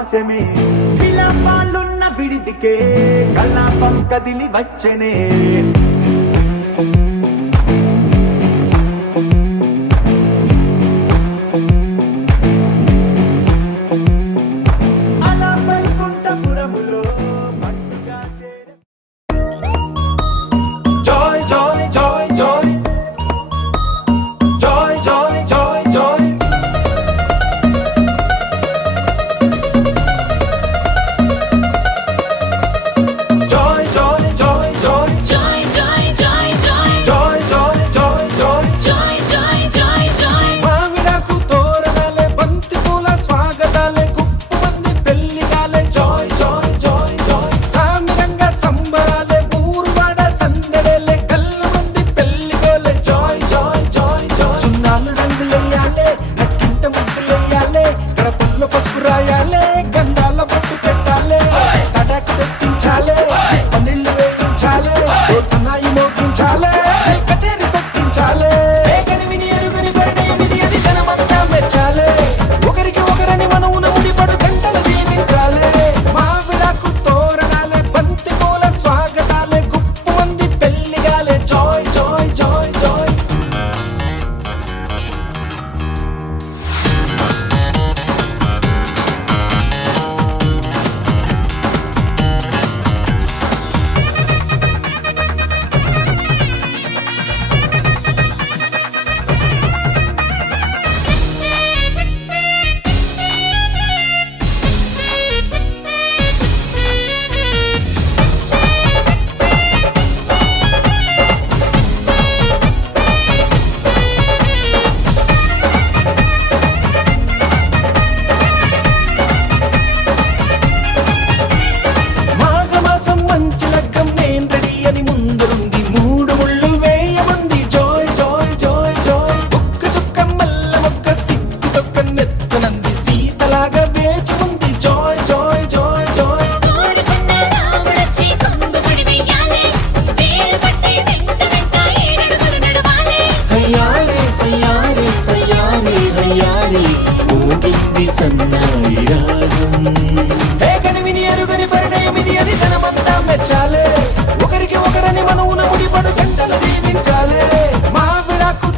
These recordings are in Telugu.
హాస్యమే విలాపాలున్న విడిదికే కల్లాపం కదిలి వచ్చనే మెచ్చాలే ఒకరికి ఒకరని మనవున ముడిపడు జంటలు దీవించాలే మావిడాకు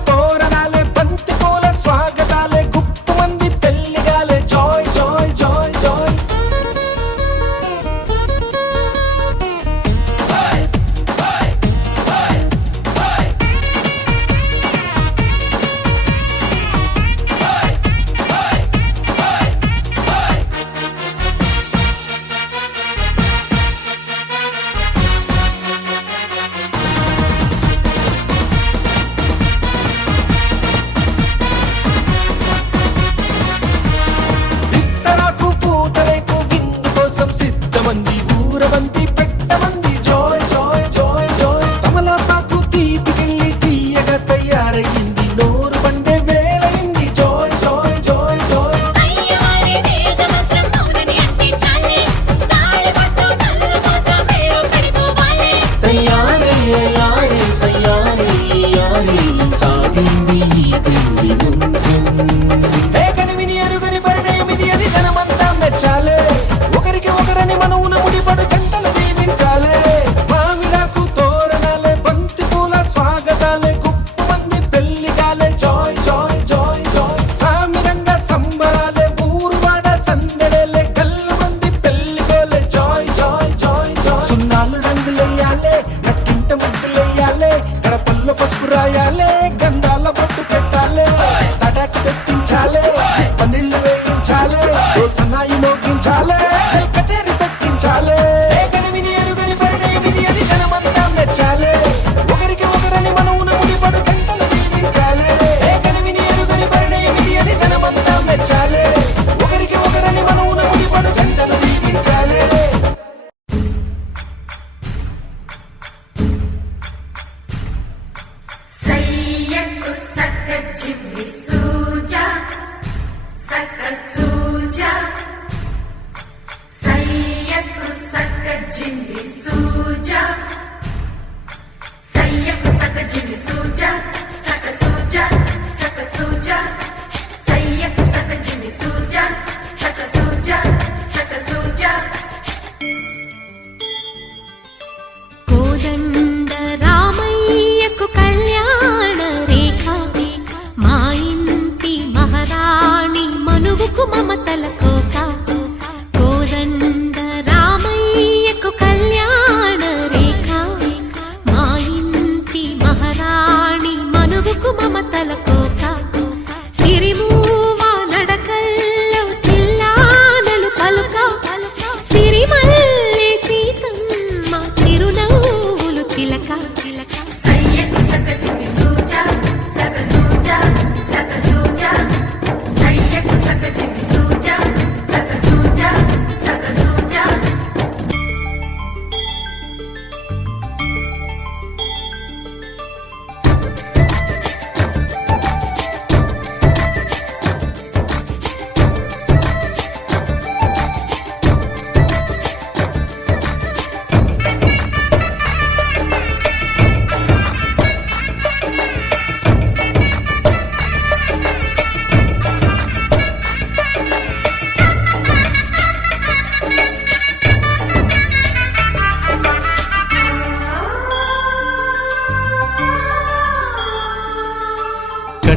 తోరణాలే బంతి పూల స్వాగతాలే గుప్పు మంది పెళ్లిగాలే జాయ్ జాయ్ జాయ్ జాయ్ సిద్ధమంది ఊరవంతి పెట్టమంది జాయ్ జాయ్ జాయ్ జాయ్ తమలపాకు తీపికెళ్ళి తీయగా తయారయ్యింది నోరు పండే వేళయింది జాయ్ జాయ్ జాయ్ జాయ్ అయ్యవారి వేద మంత్రం మౌనని అంటే చాలే తాళి పట్టు నల్ల మోస మేళ పడిపోవాలే తయారే యారే సయారే యారే సాగింది ఈ పెళ్లి మంత్రం ఏ కనివిని ఎరుగని పరిణయమిది అది జనమంతా మెచ్చాలే మనవున ముడిపడు జంటలు దీవించాలే మావిడాకు తోరణాలే బంతి పూల స్వాగతాలే గుప్పు మంది పెళ్లిగాలే జాయ్ జాయ్ జాయ్ జాయ్ సామిరంగా సంబరాలే ఊరువాడ సందడేలే గల్లు మంది పెళ్లిగోలే జాయ్ జాయ్ జాయ్ జాయ్ సున్నాలు రంగులెయ్యాలే నట్టింట ముగ్గులెయ్యాలే గడపల్లో పసుపు రాయాలే గంధాల బొట్టు పెట్టాలే తటాకు తెప్పించాలే పనిళ్ళు వేయించాలే సన్నాయి మోగించాలే ఒకరికి ఒకరని మనవున ముడిపడు జంటలు దీవించాలే కనివిని ఎరుగని పరిణయమిది అని జనమంతా మెచ్చాలే ఒకరికి ఒకరని మనవున ముడిపడు జంటలు దీవించాలే సయ్యకు సక్క జిమ్మి సూజా సక్క సూజా సయ్యకు సక్క జిమ్మి సూజా సయ్యకు సక్క జిమ్మి సూజా సక్క సూజా సక్క సూజా సయ్యకు సక్క జిమ్మి సూజా సక్క సూజా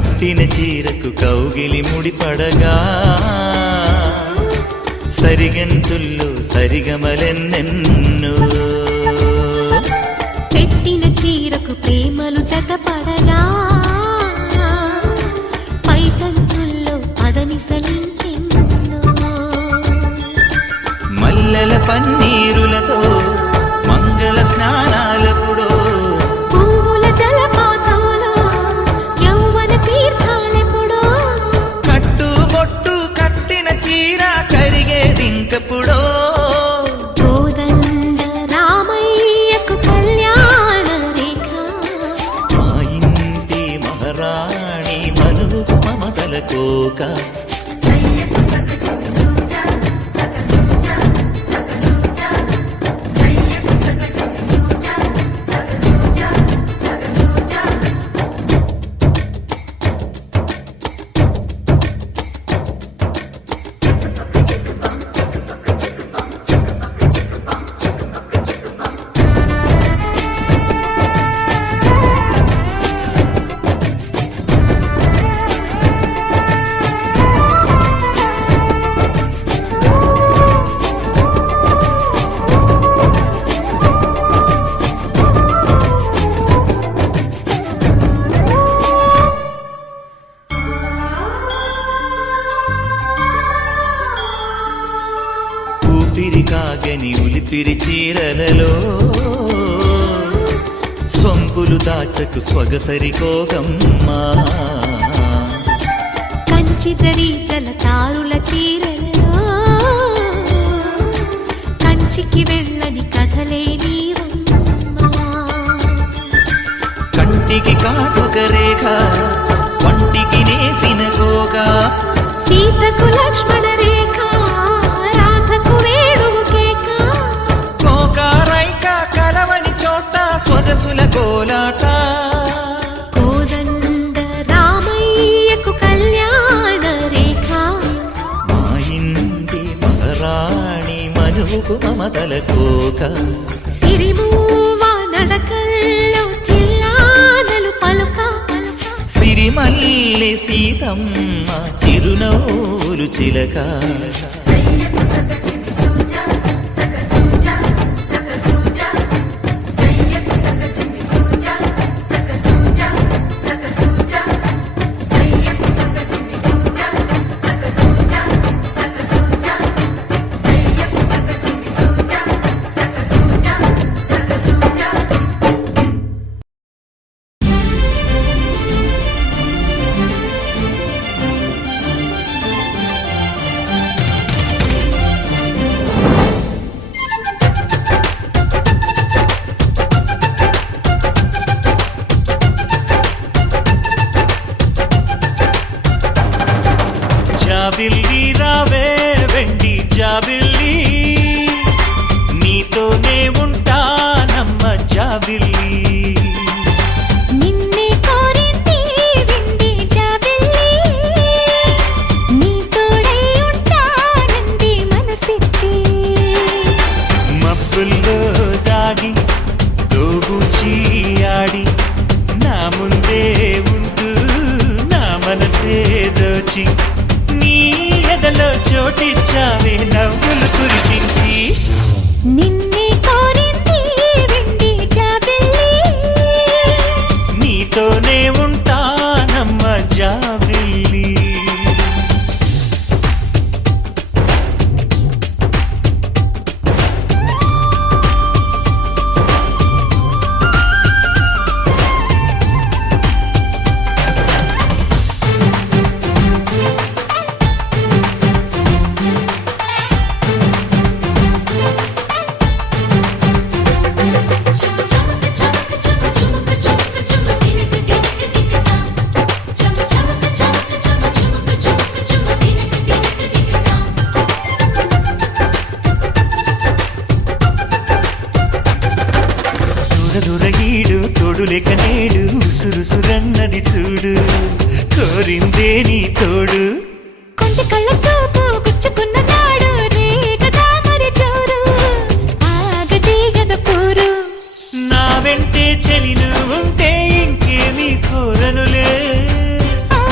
కట్టిన చీరకు కౌగిలి ముడిపడగా సరిగంతుల్లో సరిగమలెన్నెన్నో పెట్టిన చీరకు ప్రేమలు జతపడగా పైకంచుల్లో పదనిసలింకెన్నో మల్లెల పన్నీరులతో మంగళ స్నానాలపుడో పువ్వుల జలపాతంలో యౌవన తీర్థాలెప్పుడో కట్టుబొట్టు కట్టిన చీర కరిగేదింకపుడో కోదండ రామయ్యకు కళ్యాణ రేఖ మా ఇంటి మహారాణి మనువు మమతల కోక ఊపిరి కాగని ఉలిపిరి చీరలలో సొంపులు దాచకు స్వగసరి కోగమ్మా కంచి జరి జలతారుల చీరలలో కంచికి వెళ్ళని కథలే నీవమ్మా కంటికి కాటుక రేఖ వంటికి నేసిన కోగా సీతకు లక్ష్మణ రేఖ రాధకు వేణువు కేక కోకారైక కలవని చోట స్వదసుల కోలాట కోదండ రామయ్యకు కళ్యాణ రేఖ మా ఇంటి మహారాణి మనువుకు మమతల కోక సిరిమూవ నడకల్లో తిల్లానలు పలుక సిరిమల్లె సీతమ్మ చిరునవ్వులు చిలక జాబిల్లి రావే వెండి జాబిల్లి నీతోనే ఉంటానమ్మ జాబిల్లి నిన్నే కోరింది వింది జాబిల్లి నీ తోడై ఉంటానంది మనసిచ్చి మబ్బుల్లో దాగి దోబూచి ఆడి నా ముందే ఉంటూ నా మనసే దోచి నీ ఎదలో చోటిచ్చావే నవ్వులు కురిపించి నిన్నే కోరింది వింది జాబిల్లి నీతోనే ఉంటానమ్మ జాబిల్లి దొరగీడు తోడులేక నేడు ఉసురుసురన్నది చూడు కోరిందే నీ తోడు కొంటి కళ్ళ చూపు గుచ్చుకున్న నాడు రేగదా మరి చోరు ఆగదే గద పూరు నా వెంటే చెలి నువ్వుంటే ఇంకేమీ కోరనులే ఆ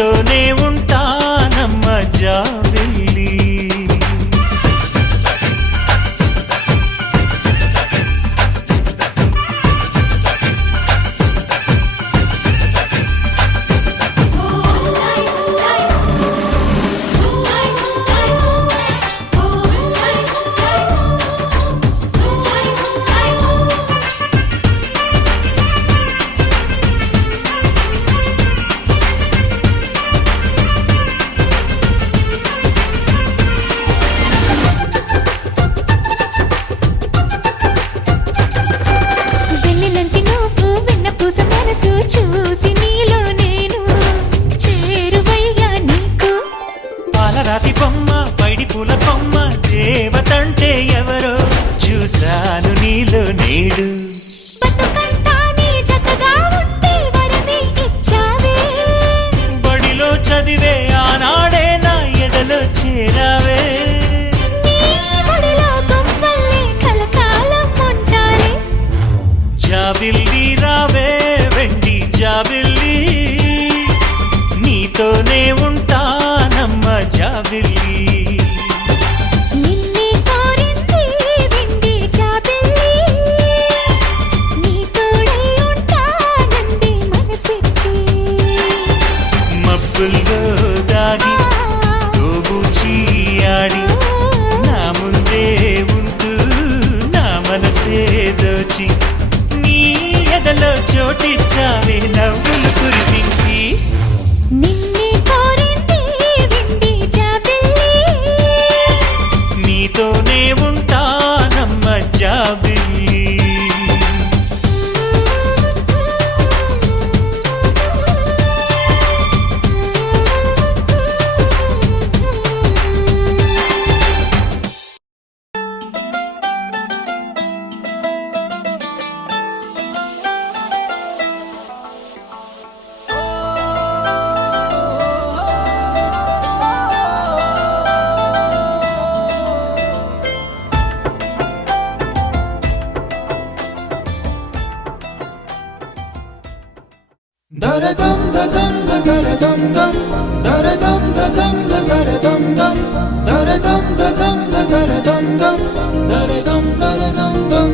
నీతోనే ఉంటానమ్మ జాబిల్లి. వెన్నెలంటి నువ్వు వెన్నపూస మనసు చూసి నీలో నేను చేరువయ్యా నీకు. పాలరాతి బొమ్మ పైడి పూల కొమ్మ దేవతంటే ఎవరో చూశాను నీలో నేడు. బతుకంతా నీ జతగా ఉంటే వరమే ఇచ్చావే. బడిలో చదివే ఆనాడే నా ఎదలో చేరావే. నీ ఒడిలో గొప్పల్లే కలకాలం ఉంటాలే. జాబిల్లి రావే వెండి జాబిల్లి, నీతోనే ఉంటానమ్మ జాబిల్లి. నిన్నే కోరింది వెండి జాబిల్లి, నీ తోడై ఉంటానంది మనసిచ్చి. మబ్బుల్లో దాగి తోబూచి ఆడి నా ముందే ఉంటూ నా మనసే దోచి నీ ఎదలో చోటిచ్చావే నవ్వులు కురిపించి. నిన్నే కోరింది వెండి జాబిల్లి, నీతోనే ఉంటానమ్మ జాబిల్లి. దరదం దదం దగరదం దం దరదం దదం దగరదం దం దరదం దదం దగరదం దం దరదం దరదం దం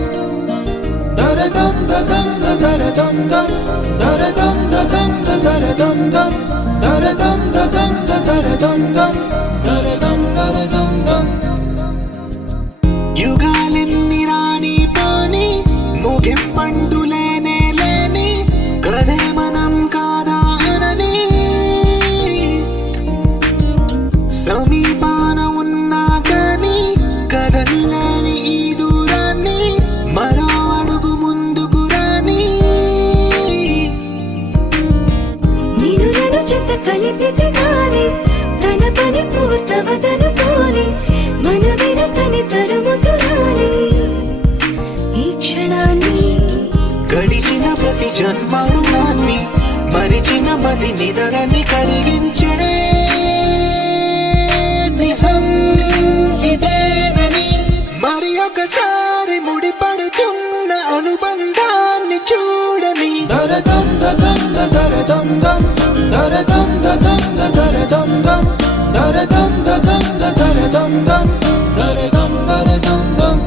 దరదం దదం దగరదం దం దరదం దదం దగరదం దం దరదం దదం దగరదం దం దరదం దరదం దం. యుగాలెన్ని రాని పోని ముగింపండు లేనే లేని కదే మనం కాదా అనని సమీపాన ఉన్నా కానీ కదల్లేని ఈ దూరాన్ని మరో అడుగు ముందుకు రాని. నిన్ను నన్ను చెత్త కలిపితే గాని తన పని పూర్తవదనుకోని మన వెనకని తరుముతురాని ఈ క్షణాన్ని. గడిచిన ప్రతి జన్మరుణాన్ని మరిచిన మది నిదరని కరిగించే నిజం ఇదేనని మరి ఒకసారి ముడిపడుతున్న అనుబంధాన్ని చూడని. దరదం దదం దరదం దం దరదం దదం దరదం దం దరదం దదం దరదం దం దరదం దరదం దం.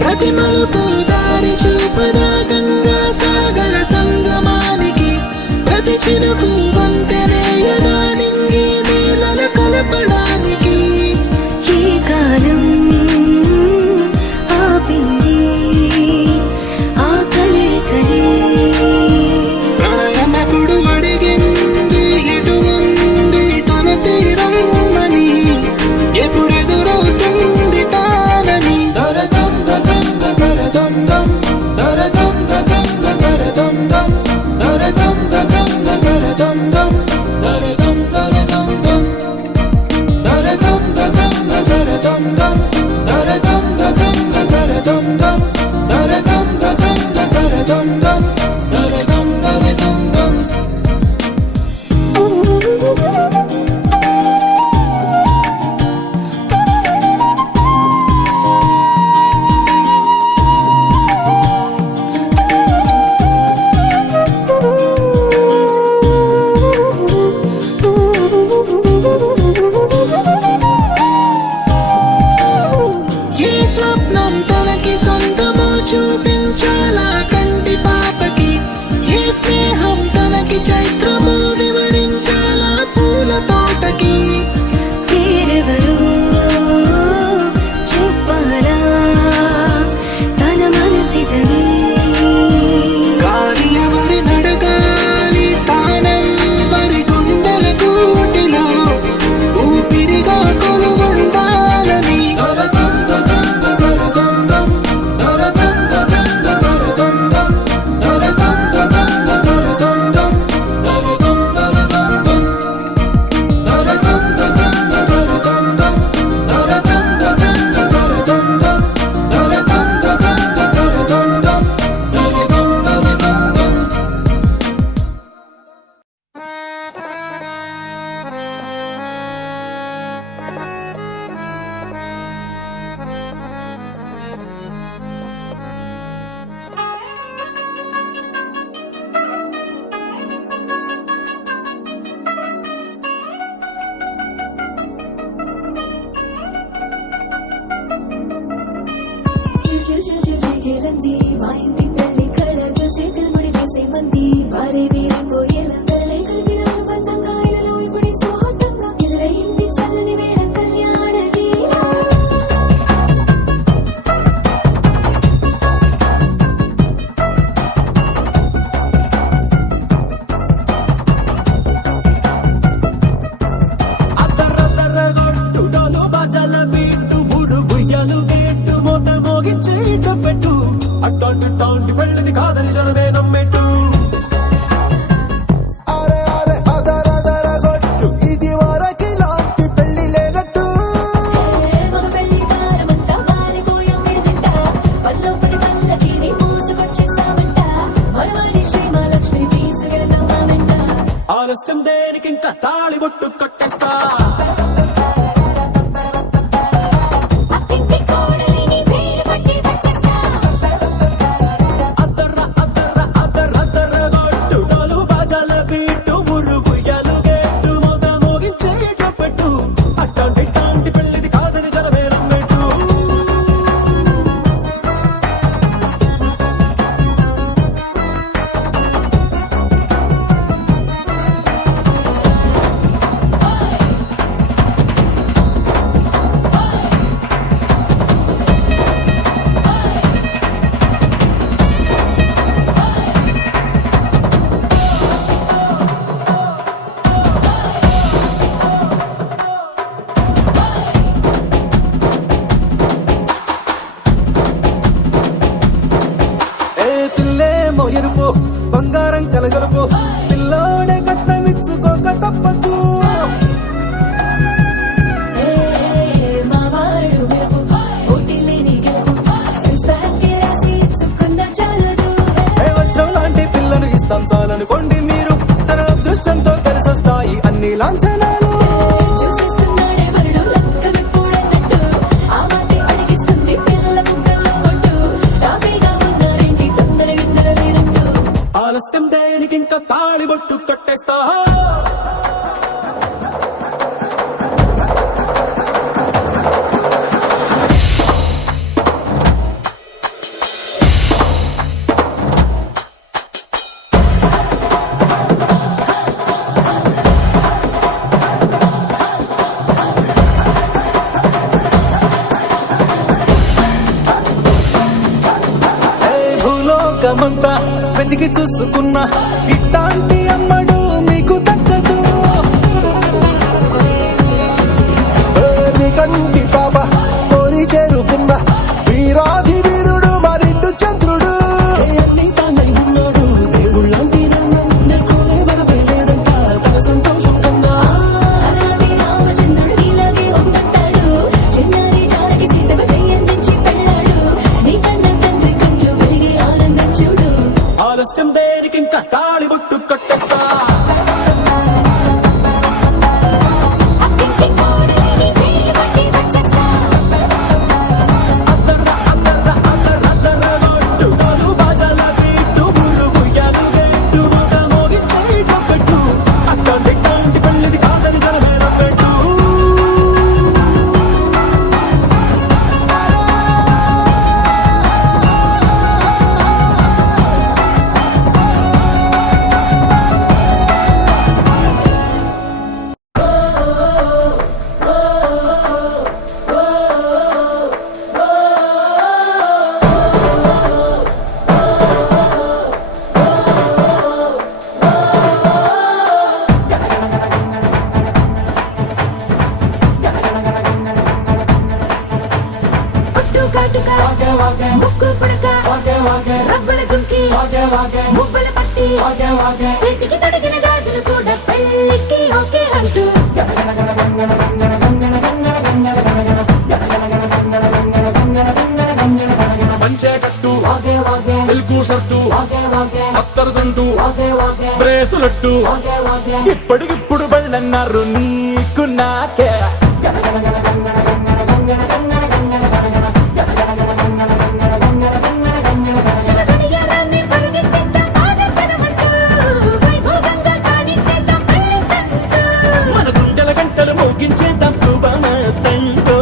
ప్రతి మలుపు దారి చూపదా గంగా సాగర సంగమానికి, ప్రతి చినుకు వంతెనేయదా నింగి నీళ్ళ కలపడానికి. ఈ కాలం ఆపింది ఆ కలయికని. ప్రయాణకుడు అడిగింది ఎటు ఉంది తన తీరం అని, ఎప్పుడెదురవుతుంది తానని. దరదం దదం దగరదం దం దరదం దదం దగరదం దం దరదం దదం దగరదం దరదం దదం దరదం దం దరదం దరదం దం. ఏ స్వప్నం తనకి సొంతమో చూపించాలా కంటి పాపకి, ఏ స్నేహం తనకి చైత్రమో వివరించాలా పూల తోటకి. వేరెవరో చెప్పాలా తన మనసిదని, గాలి ఎవరి నడగాలి తానెవ్వరి గుండెల కూటిలో ఊపిరిగా కొలువుండాలని. దరదం దదం దరదం దం దరదం దదం దరదం దం దరదం దదం దరదం దం దరదం దరదం దం దరదం దదం దరదం దం దరదం దదం దరదం దం దరదం దదం దరదం దం దరదం దరదం దం. చిల్ చిల్ చిల్ చిగేలంది మా ఇంటి పెళ్లి కళగా చేతులు ముడి వేసే మంది వారే వీరిపోయేలా తలై కలిపిన పంచంగాయలలో ఇప్పుడే సువార్తంగా ఎదురైంది చల్లని వేళ కళ్యాణ లీల. అద్దరద్దరగొట్టు డోలు బాజాల బీటు ఊరు ఉయ్యాలు గేట్టు మోత మోగించే పెట్టు అట్టాంటి టాంటి పెళ్ళిది కాదని జనమే నమ్మెట్టు. అరే అరే అదరదరగొట్టు ఇది వరకి లాంటి పెళ్లి లేనట్టు. మగ పెళ్లి వారమంతా వాలిపోయాం విడిదింట పల్లోపడి పల్లకిని మోసుకొచ్చేస్తామంట మరవాడి శ్రీమహాలక్ష్మిని తీసుకెళ్తాం మా వెంట. ఆలస్యం దేనికి ఇంకా తాళి బొట్టు కట్టేస్తా. అత్తింటి కోడలిని వేలు పట్టి వచ్చేస్తా. అద్దర్ర అద్దర్ర అద్దరద్దరగొట్టు డోలు బాజాల బీటు ఊరు ఉయ్యాలు గేట్టు మోత మోగించే పెట్టు అట్టాంటి టాంటి పెళ్ళిది కాదని జనమే నమ్మెట్టు. ఏ పిల్లేమో ఎరుపు బంగారం కలగలుపు పిల్లోడే కట్టమిచ్చుకోక తప్పదు. మా వాడు మెరుపు పోటీలేని గెలుపు సెన్సార్కే రాసి ఇచ్చుకున్న చాలదు. ఏ వచ్చం లాంటి పిల్లను ఇస్తాం చాలనుకోండి మీరు, తన అదృష్టంతో కలిసొస్తాయి అన్ని లాంఛనాలు. చూసేస్తున్నాడే వరుడు లక్క విప్పుడన్నట్టు ఆ మాటే అడిగిస్తుంది పిల్ల ముక్కల్లో కొట్టు. టాపీగా ఉన్నారేంటి తొందర విందర లేనట్టు. ఆలస్యం దేనికి ఇంకా తాళి బొట్టు కట్టేస్తా. భూలోకమంతా వెతికి చూసుకున్నా ఇట్లాంటి అమ్మడు మీకు దక్కదు. నీ కంటి పాప కోరి చేరుకున్న వీరాధి వీరుడు మరిండు చంద్రుడు. అన్ని తానై ఉన్నాడు దేవుళ్ళంటి నన్ను కోరే వరపై లేదంట తన సంతోషం కన్నా. అలాంటి రామచంద్రుడు ఇలాగే ఉంటుంటాడు. చిన్నారి జానకి సీతకు చెయ్యందించి పెళ్ళాడు. నీ కన్న తండ్రి కళ్ళు వాగే మువ్వల పట్టి వాగే వాగే చేతికి తొడిగిన గాజులు కూడా పెళ్ళికి ఓకే అంటూ పంచే కట్టు వాగే వాగే సిల్కు షర్టు వాగే వాగే అత్తరు సంటు వాగే వాగే బ్రేసులెట్టు వాగే వాగే ఇప్పటికిప్పుడు వెళ్ళన్నారు నీకు నాకే చిలకడియారాన్ని పరుగెత్తిద్దాం ఆగతనమంటూ వైభోగంగా కానిచేద్దాం పెళ్లి తంతు మన గుండెల గంటలు మోగించేద్దాం శుభమస్తంటూ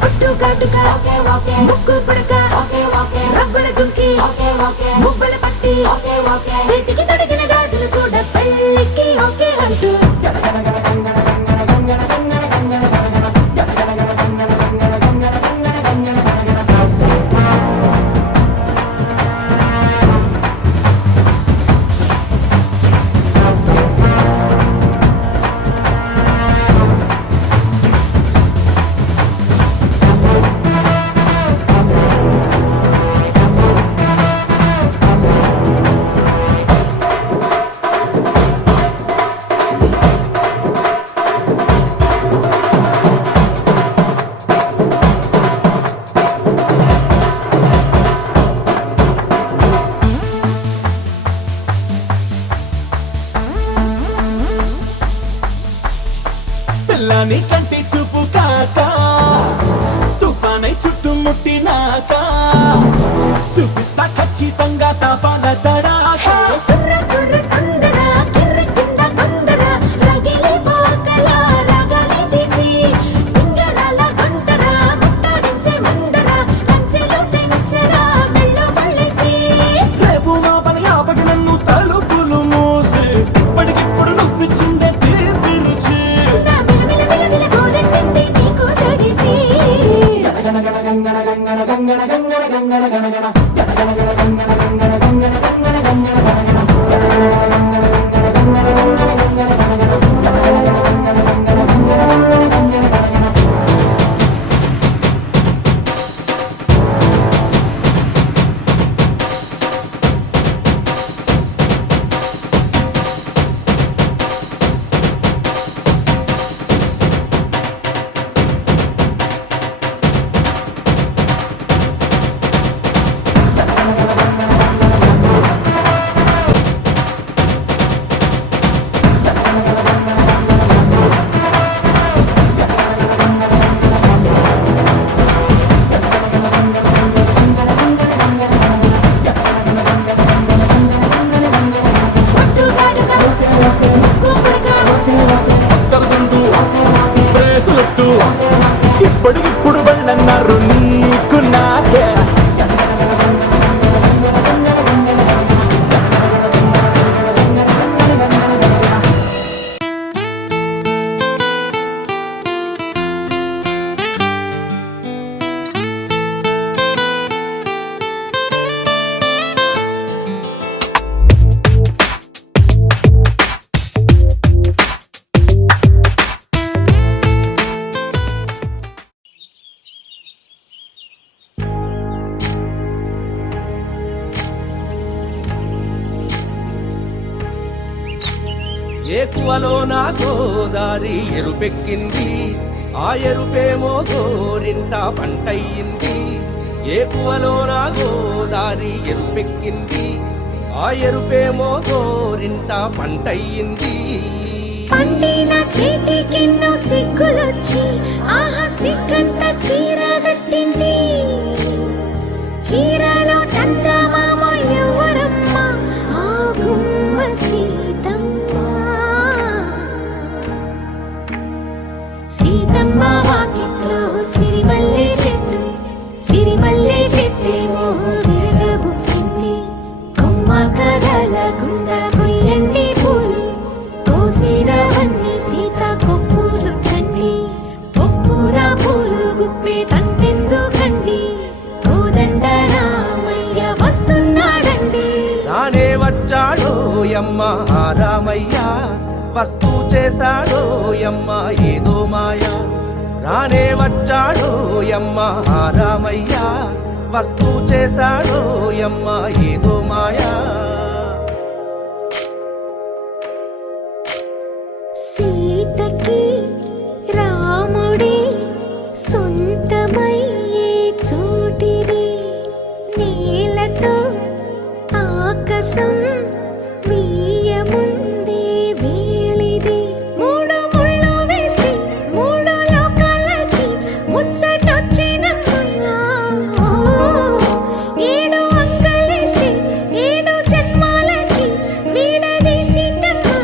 పట్టు కాటుక ఓకే ఓకే ముక్కు పుడక ఓకే ఓకే రవ్వల జుంకి ఓకే ఓకే మువ్వల పట్టి ఓకే ఓకే చేతికి తొడిగిన గాజులు కూడా పెళ్ళికి ఓకే అంటూ పిల్లని కంటి చూపు కాక తుఫానై చుట్టుముట్టినాక చూపిస్తా ఖచ్చితంగా తాపాల తడాక సుర్ర సుర్ర సందర కిర్ర కింద కొందర రగిలి పోకల రగలి తీసి సింగరాల కొంటర ముట్టాడించే మందర కంచెలు తెంచరా మెళ్ళో పళ్ళేసి రేపు మా పని ఆపకి నన్ను తలుపులు మూసి ఇప్పటికిప్పుడు నువ్విచ్చిందే తీపి రుచి నా మిలమిల మిలమిల గోడెట్టింది నీకు జడిసి పట్టు కాటుక ముక్కు పుడక అత్తరు సంటు బ్రేసులెట్టు ఇప్పటికిప్పుడు వెళ్ళన్నారు నీకు నాకే ఏకువలో నా గోదారి ఎరుపెక్కింది ఆ ఎరుపేమో గోరింట పంటయ్యింది ఏకువలో నా గోదారి ఎరుపెక్కింది ఆ ఎరుపేమో గోరింట పంటయ్యింది పండిన చేతికెన్నో సిగ్గులొచ్చి ఆహా సిగ్గంత చీర కట్టింది చీరలో చందమామ ఎవరమ్మ ఆ గుమ్మ సీతమ్మ సీతమ్మ వాకిట్లో సిరిమల్లె చెట్టేమో తిరగబూసింది కొమ్మ కదలకుండా కొయ్యండి పూలు కోసిరవన్నీ సీత కొప్పు చుట్టండి కొప్పున పూలు గుప్పే తంతెందుకండి కోదండ రామయ్య వస్తున్నాడండి నానే వచ్చాడో యమ్మ ఆ రామయ్య, వస్తూ చేశాడో యమ్మ ఏదో మాయా. రానే వచ్చాడో యమ్మ ఆ రామయ్య, వస్తూ చేశాడో యమ్మ ఏదో మాయా. సీతకి రాముడే సొంతమయ్యే చోటిది, నేలతో ఆకాశం మీయముందే వేళిది. మూడు ముళ్ళు వేస్తే మూడు లోకాలకి ముచ్చటొచ్చినమ్మా. ఏడు అంగలేస్తే ఏడు జన్మాలకి వీడదీసిందమ్మా.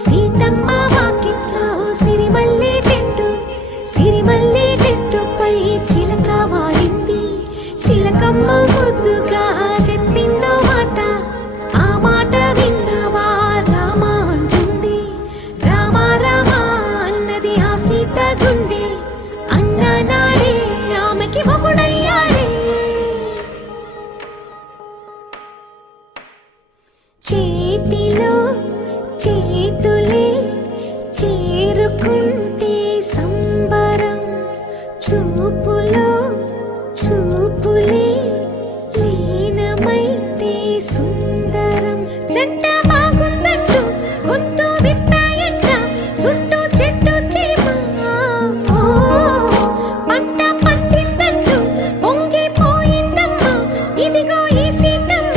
సీతమ్మ వాకిట్లో సిరిమల్లె చెట్టు, సిరిమల్లె చెట్టుపై చిలక వాలింది. చిలకమ్మ ముద్దుగా చెప్పిందో మాట, ఆ మాట విన్నవా రామ అంటుంది. రామ రామ అన్నది ఆ సీత గుండె, అన్న నాడే ఆమెకి మొగుడయ్యాడే. చేతిలో చేతులే చేరుకుంటే సంబరం, చూపులో చూపులే లీనమైతే సుందరం. జంట బాగుందంటూ గొంతు విప్పాయంట చుట్టూ చెట్టు చీమ. పంట పండిందంటూ పొంగిపోయిందమ్మా ఇదిగో ఈ సీతమ్మ.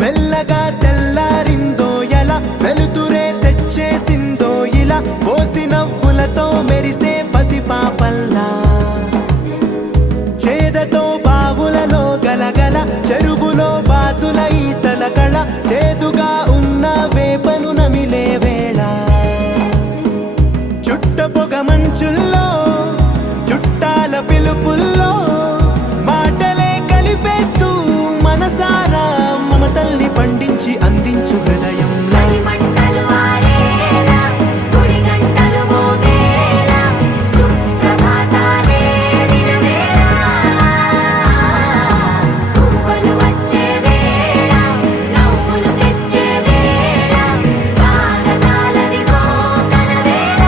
మెల్లగా తెల్లారిందో ఎలా, వెలుతురే తెచ్చేసిందో ఇలా, పోసి నవ్వులతో మెరిసే పసిపాపల్లా. చేదతో బావులలో గలగల, చెరువులో బాతుల ఈతల కళ, చేదుగా ఉన్న వేపను నమిలే వేళ. చుట్ట పొగ మంచుల్లో చుట్టాల పిలుపుల్లో మాటలే కలిపేస్తూ మనసారా మమతల్ని పండించి అందించు హృదయం. చలిమంటలు ఆరేలా, గుడి గంటలు మోగేలా, సుప్రభాతాలే దినవేళ. పువ్వులు వచ్చే వేళ, నవ్వులు తెచ్చే వేళ, స్వాగతాలదిగో కనవేళ.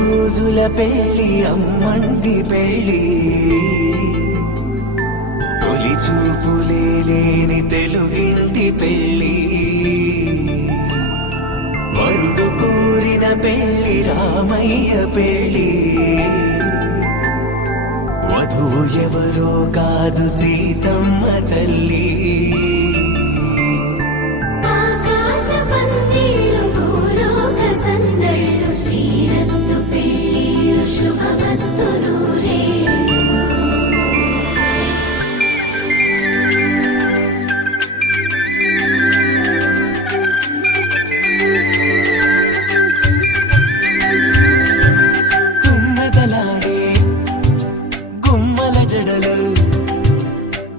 రోజుల పెళ్లి అమ్మండి పెళ్లి తొలి చూపులే లేని తెలుగింటి పెళ్లి వరుడు కోరిన పెళ్లి రామయ్య పెళ్లి వధువు ఎవరో కాదు సీతమ్మ తల్లి ఆకాశ పందిళ్ళు భూలోక సందళ్ళు శ్రీరస్తు పెళ్ళిళ్ళు శుభమస్తు గుమగుమలాడే గుమ్మల జడలు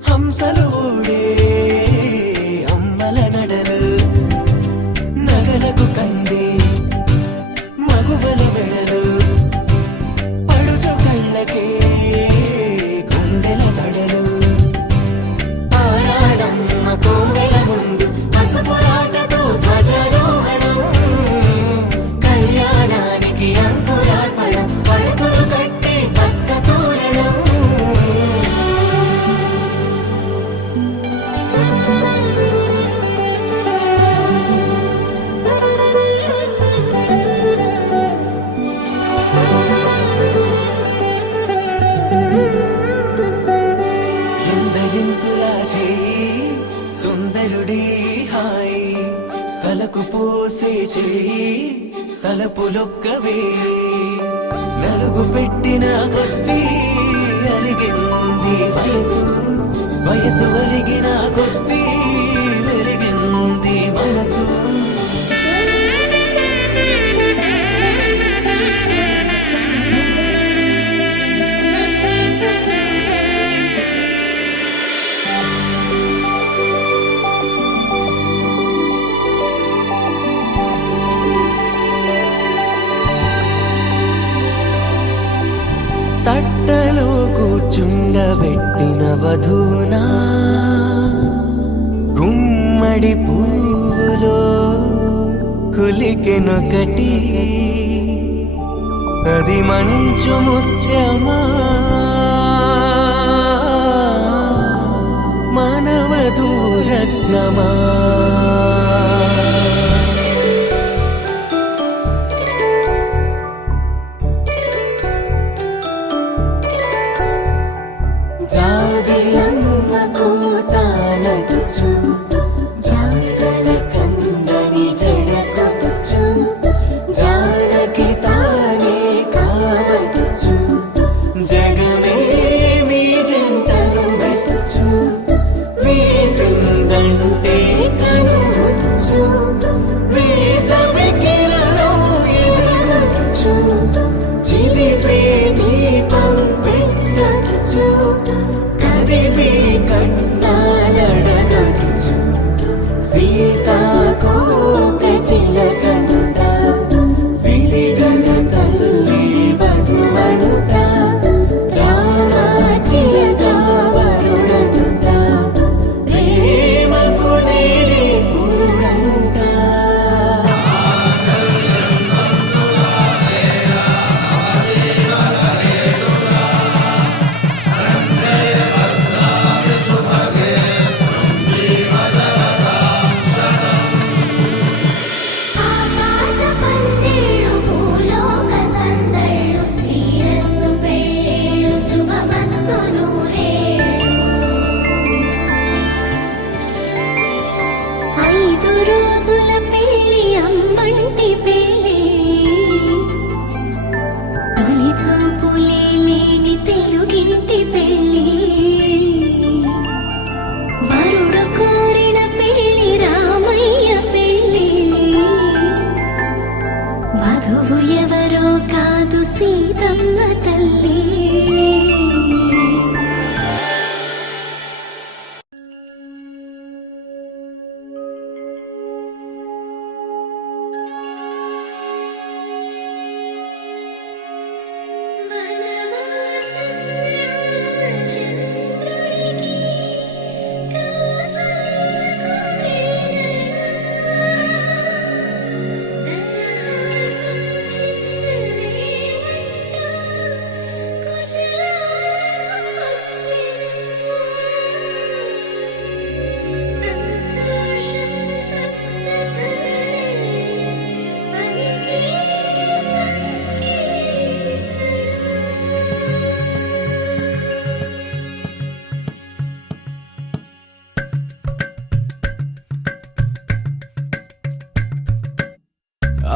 హంసలు ఊడే అమ్మల నడలు నగలకు కంది మగువల వెడలు పడుచు కళ్ళకే గుండెల తడలు ఆరాడమ్మ కోవెల ముందు పసుపురాటతో ధ్వజారోహణం కళ్యాణానికి అంకురార్పణం పడకలు కట్టి పచ్చ తోరణం ఎందరింతులా చేయి సుందరుడి హాయి తలకు పోసే చేయి తలపులొక్కవే నలుగు పెట్టిన కొద్దీ అలిగింది వయసు వయసు ఒలిగిన కొద్దీ వెలిగింది మనసు తట్టలో కూర్చుండబెట్టిన వధూనా గుమ్మడి పువ్వులో కులికెనొకటి అది మంచు ముత్యమా మానవధూరత్నమా జాబిలమ్మ కూతానగుచు జాగల కందని జడకొచ్చు జానకి తానే కావగుచు జగమే మీ జంటను వెతుచు వీసిందంటే కనువచ్చు వీసవి కిరణం ఎదుగుచు చిదిపే దీపం పెట్టచ్చు కదిపి కన్నాలడగచ్చు సీతాకోక చిలకనుట సిరిగల తల్లి వధువనుట రామాచిలక వరుడనుట ప్రేమకు నేడే పురుడంట ఆకాశ పందిళ్ళు భూలోక సందళ్ళు శ్రీరస్తు పెళ్ళిళ్ళు శుభమస్తు నూరేళ్ళు 5 రోజుల పెళ్ళి అమ్మంటి పెళ్ళి తొలి చూపులే లేని తెలుగింటి పెళ్ళి వరుడు కోరిన పెళ్ళి రామయ్య పెళ్ళి వధువు ఎవరో కాదు సీతమ్మ తల్లి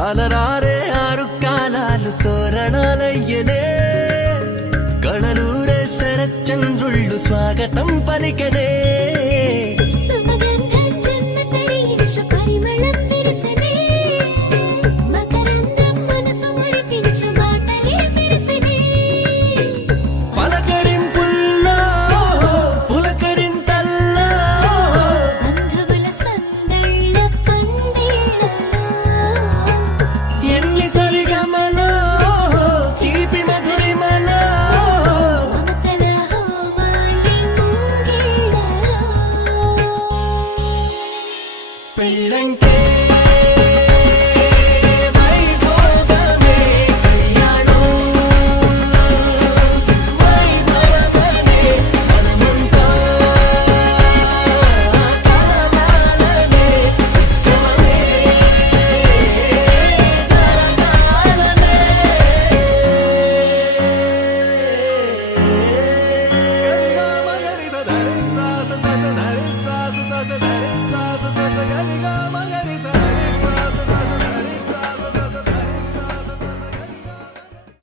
అలరారే 6 కాలాలు తోరణాలయ్యనే కళలూరే శరచంద్రుళ్ళు స్వాగతం పలికనే సుమగంధం జన్మ తరించి పరిమళం విరిసెనే మకరందం మనసు మురిపించు మాటలే మెరిసెనే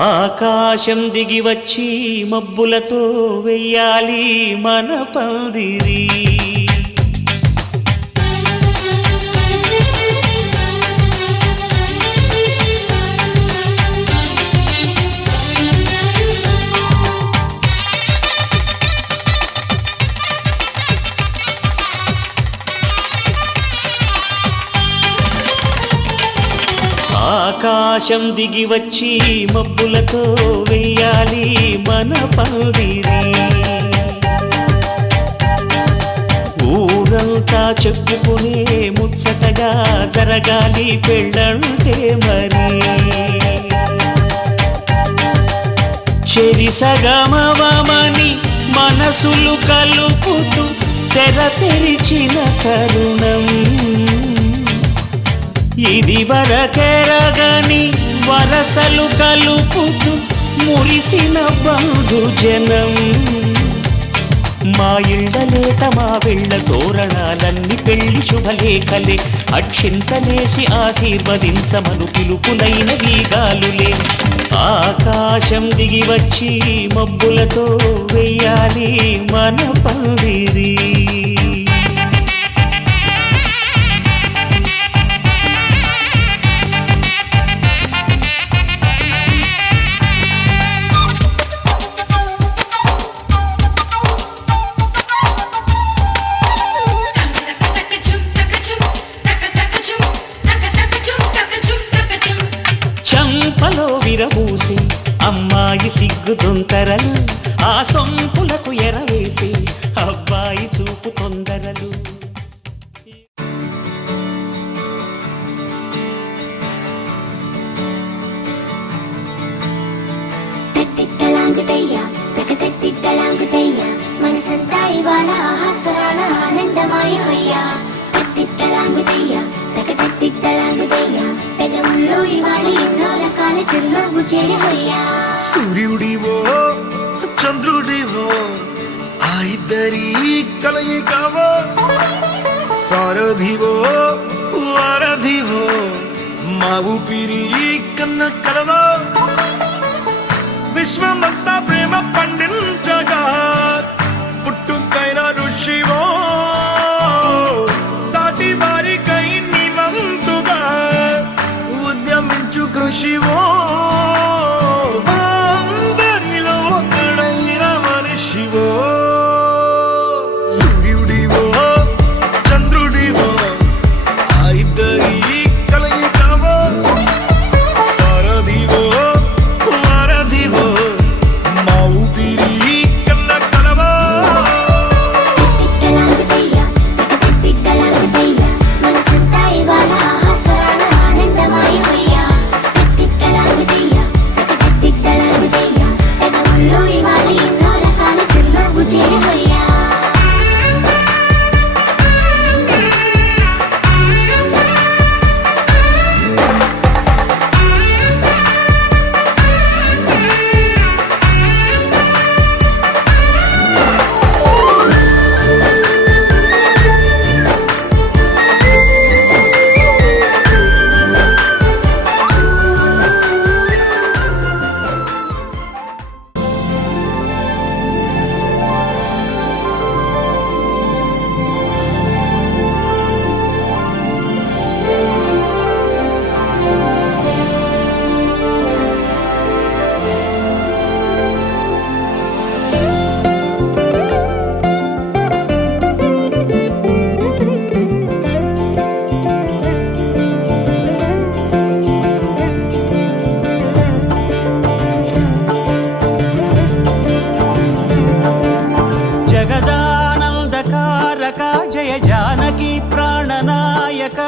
ఆకాశం దిగి వచ్చి మబ్బులతో వెయ్యాలి మన పందిరి. ఆకాశం దిగి వచ్చి మబ్బులతో వెయ్యాలి మన పందిరి. ఊరంతా చెప్పుకునే ముచ్చటగా జరగాలి పెళ్ళంటే మరి. చెరిసగమవమని మనసులు కలుపుతూ తెర తెరిచిన తరుణం ఇది వరకెరగని వరసలు కలుపుతూ మురిసిన బంధుజనం. మా ఇళ్ళలేత మా వెళ్ళ తోరణాలన్నీ పెళ్లి శుభలేఖలే. అక్షింతలేసి ఆశీర్వదించమను పిలుపులైన వీగాలులే. ఆకాశం దిగి వచ్చి మబ్బులతో వెయ్యాలి మన పందిరి. చంపలో విరబూసి అమ్మాయి సిగ్గు దొంతరలు, ఆ సొంపులకు ఎరవేసి అబ్బాయి చూపు తొందరలు. తత్తిత్తలాంగుతయ్య తకతత్తిత్తలాంగుతయ్య మనసంతా ఇవాళ ఆహాస్వరాల ఆనందమాయ హొయ్య. తత్తిత్తలాంగుతయ్య తకతత్తిత్తలాంగుతయ్య పెదవుల్లో ఇవాళ ఎన్నో రకాల చిరునవ్వు చేరి హొయ్య. సూర్యుడివో చంద్రుడివో ఆ ఇద్దరి కలయికవో. సారథివో వారధివో మా ఊపిరి కన్న కలవో. విశ్వమంతా ప్రేమ పండించగా పుట్టుకైన ఋషివో. సాటి వారికై నివంతుగా ఉద్యమించు కృషివో. అందరిలో ఒకడైన మనిషివో. సూర్యుడివో చంద్రుడివో ఆ ఇద్దరి కలయికవో. సారథివో వారధివో మా ఊపిరి కన్న కలవో. తత్తిత్తలాంగుతయ్య తకతత్తిత్తలాంగుతయ్య మనసంతా ఇవాళ ఆహాస్వరాల ఆనందమాయ హొయ్య. తత్తిత్తలాంగుతయ్య తకతత్తిత్తలాంగుతయ్య పెదవుల్లో ఇవాళ ఎన్నో రకాల చిరునవ్వు చేరి హొయ్య. జగదానందకారక జయ జానకి ప్రాణనాయక.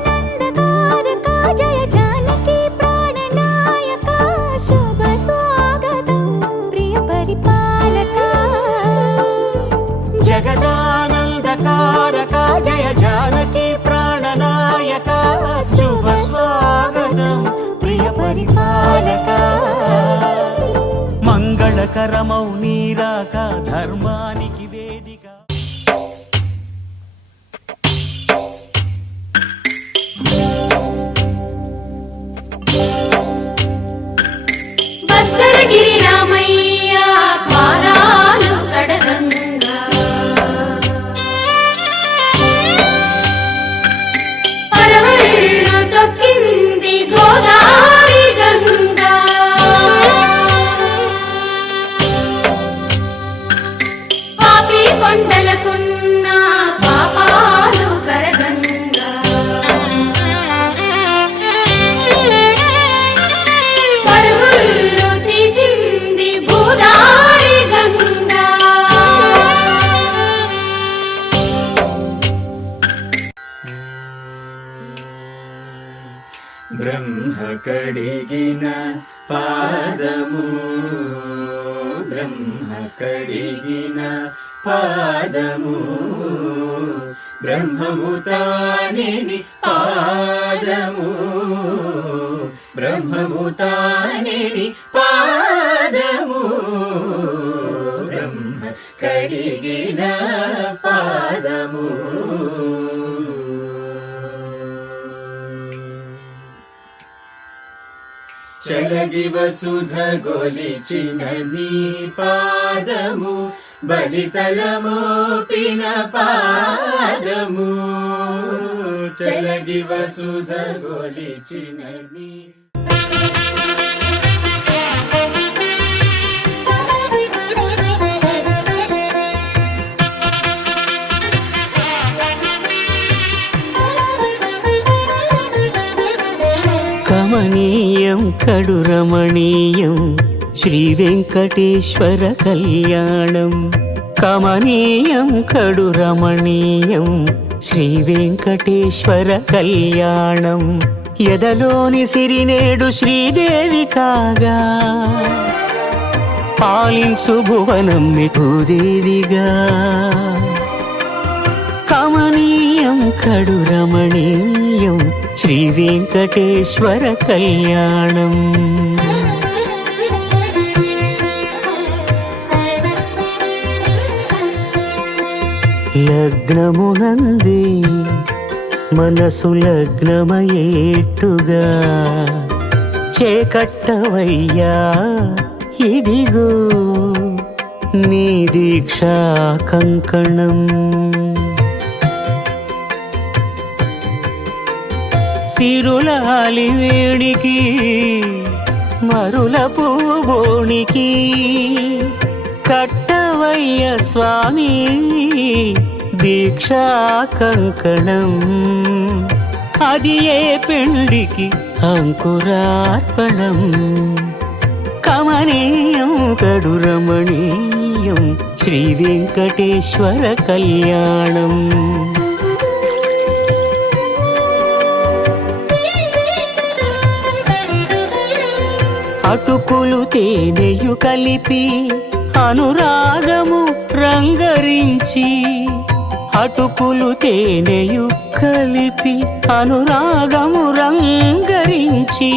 జగదానందకారక జయ జానకి ప్రాణనాయక శుభ స్వాగతం ప్రియ పరిపాలక. జగదానందకారక జయ జానకి ప్రాణనాయక శుభ స్వాగతం ప్రియ పరిపాలక. మంగళ మంగళకరమౌ నీరాక ధర్మానికి వేదిక. భద్రగిరి రామయ్య పాదాలు కడగంగా పరవళ్ళు తొక్కింది గోదావరి గంగా పాపి కొండలకున్న పాపాలు కరగంగా పరుగులు తీసింది భూదారి గంగా బ్రహ్మ కడిగిన పాదము బ్రహ్మ కడిగిన పాదము బ్రహ్మము తానేని పాదము బ్రహ్మము తానేని పాదము బ్రహ్మ కడిగిన పాదము చలగి వసుధ గొలిచిన నీ పాదము బలితలమోపిన పాదము చలగి వసుధ గొలిచిన నీ కమనీయం కడు రమణీయం శ్రీ వెంకటేశ్వర కళ్యాణం. కమనీయం కడు రమణీయం శ్రీ వెంకటేశ్వర కళ్యాణం. ఎదలోని సిరినేడు శ్రీదేవి కాగా పాలించు భువనం భూదేవిగా. కమనీయం కడు రమణీయం శ్రీ వెంకటేశ్వర కళ్యాణం. లగ్నమునందే మనసు లగ్నమయేట్టుగా చేకట్టవయ్యా ఇదిగో నీ దీక్షా కంకణం. సిరులాలి వేడికి మరుల పూబోనికి కట్టవయ్య స్వామి దీక్షా కంకణం. అది ఏ పెండికి అంకురార్పణం. కమనీయం కడు రమణీయం శ్రీ వెంకటేశ్వర కళ్యాణం. అటుకులు తేనెయు కలిపి అనురాగము రంగరించి. అటుకులు తేనెయు కలిపి అనురాగము రంగరించి.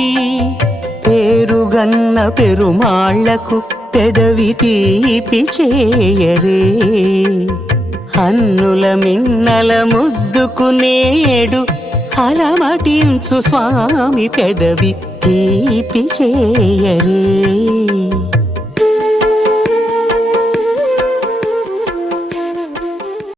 పేరుగన్న పెరుమాళ్లకు పెదవి తీపి చేయరే. అన్నుల మిన్నల ముద్దుకు నేడు అలమటించు స్వామి పెదవి తీపి చేయరే.